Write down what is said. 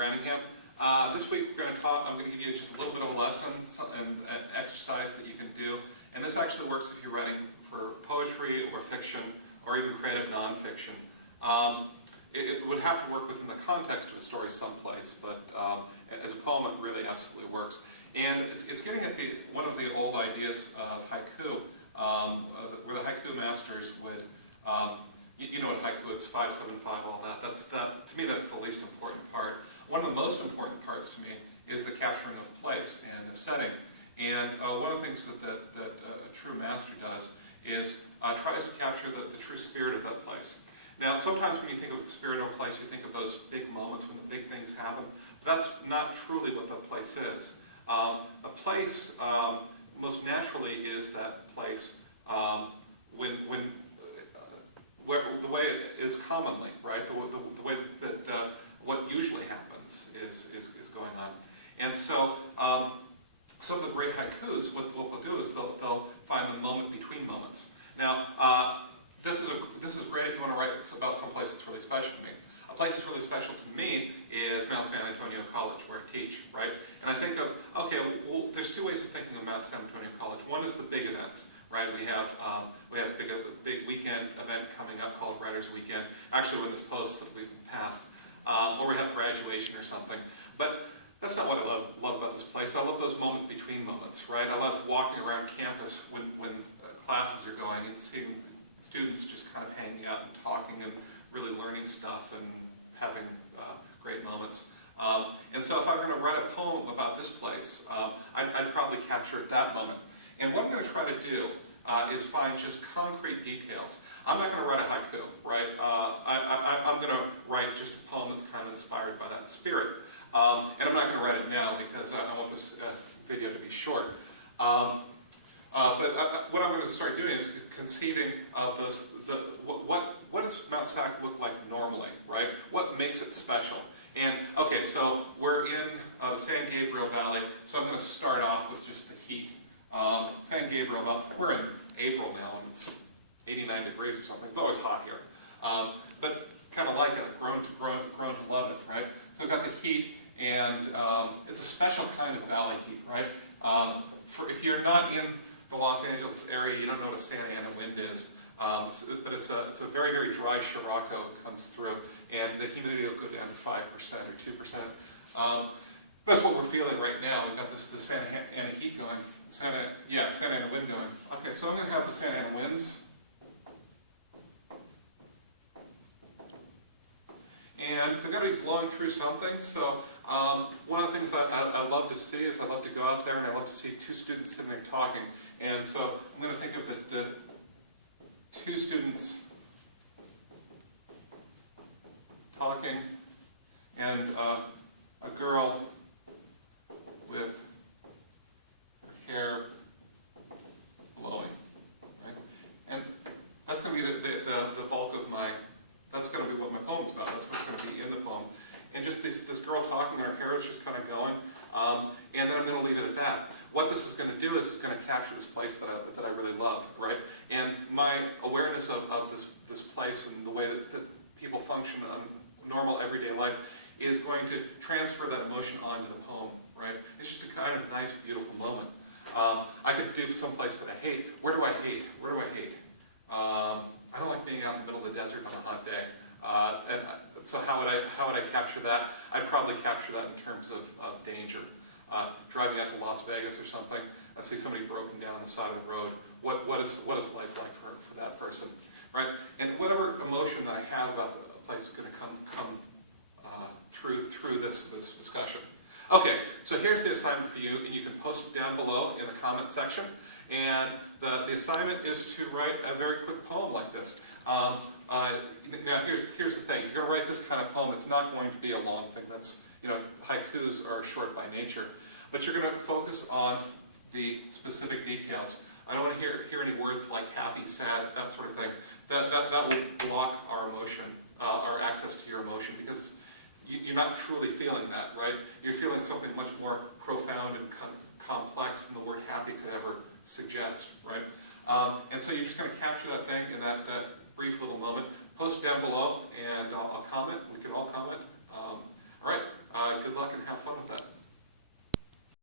Branningham. This week I'm going to give you just a little bit of a lesson and an exercise that you can do. And this actually works if you're writing for poetry or fiction or even creative nonfiction. It would have to work within the context of a story someplace, but as a poem it really absolutely works. And it's getting at one of the old ideas of haiku, where the haiku masters would, you know what haiku is, 5, 7, 5, all that. To me, that's the least important part. One of the most important parts to me is the capturing of place and of setting. And one of the things that a true master does is tries to capture the true spirit of that place. Now, sometimes when you think of the spirit of a place, you think of those big moments when the big things happen. But that's not truly what that place is. A place, most naturally, is that place where the way it is commonly, right? The way that what usually happens is going on. And so some of the great haikus, what they'll do is they'll find the moment between moments. Now, this is great if you want to write about some place that's really special to me. A place that's really special to me is Mount San Antonio College, where I teach, right? And I think of, okay, well, there's two ways of thinking of Mount San Antonio College. One is the big events, right? We have a big weekend event coming up called Writers Weekend. Actually, when this posts, it'll be passed. Or we have graduation or something. But that's not what I love about this place. I love those moments between moments, right? I love walking around campus when classes are going and seeing students just kind of hanging out and talking and really learning stuff and having great moments. And so if I'm going to write a poem about this place, I'd probably capture that moment. And what I'm going to try to do is find just concrete details. I'm not going to write a haiku, right? I'm going to write just a poem that's kind of inspired by that spirit. And I'm not going to write it now because I want this video to be short. But what I'm going to start doing is conceiving of what does Mount Sac look like normally, right? What makes it special? And okay, so we're in the San Gabriel Valley, so I'm going to start off with just the heat. San Gabriel, well, we're in April now and it's 89 degrees or something. It's always hot here. But kind of like it, I've grown to love it, right? So we've got the heat, and it's a special kind of valley heat, right? If you're not in the Los Angeles area, you don't know what a Santa Ana wind is. But it's a very, very dry Scirocco that comes through, and the humidity will go down to 5% or 2%. That's what we're feeling right now. We've got the Santa Ana heat going. Santa Ana wind going. Okay, so I'm going to have the Santa Ana winds. And they've got to be blowing through something. So one of the things I love to see is I love to go out there and I love to see two students sitting there talking. And so I'm going to think of the two students talking and a girl with her hair blowing, right? And that's going to be the bulk of that's going to be what my poem's about. That's what's going to be in the poem. And just this girl talking, her hair is just kind of going, and then I'm going to leave it at that. What this is going to do is it's going to capture this place that I really love, right? And my awareness of this place and the way that people function in normal everyday life is going to transfer that emotion onto the poem, right? It's just a kind of nice, beautiful moment. I could do someplace that I hate. Where do I hate? Where do I hate? I don't like being out in the middle of the desert on a hot day. So how would I capture that? I'd probably capture that in terms of danger. Driving out to Las Vegas or something, I see somebody broken down on the side of the road. What is life like for that person, right? And whatever emotion that I have about the place is going to come through this discussion. Okay, so here's the assignment for you, and you can post it down below in the comment section. And the assignment is to write a very quick poem like this. Now here's the thing. If you're going to write this kind of poem, it's not going to be a long thing. Haikus are short by nature. But you're going to focus on the specific details. I don't want to hear any words like happy, sad, that sort of thing. That will block our emotion, our access to your emotion, because you're not truly feeling that, right? You're feeling something much more profound and complex than the word happy could ever suggest, right? And so you're just going to capture that thing in that brief little moment. Post down below, and I'll comment. We can all comment.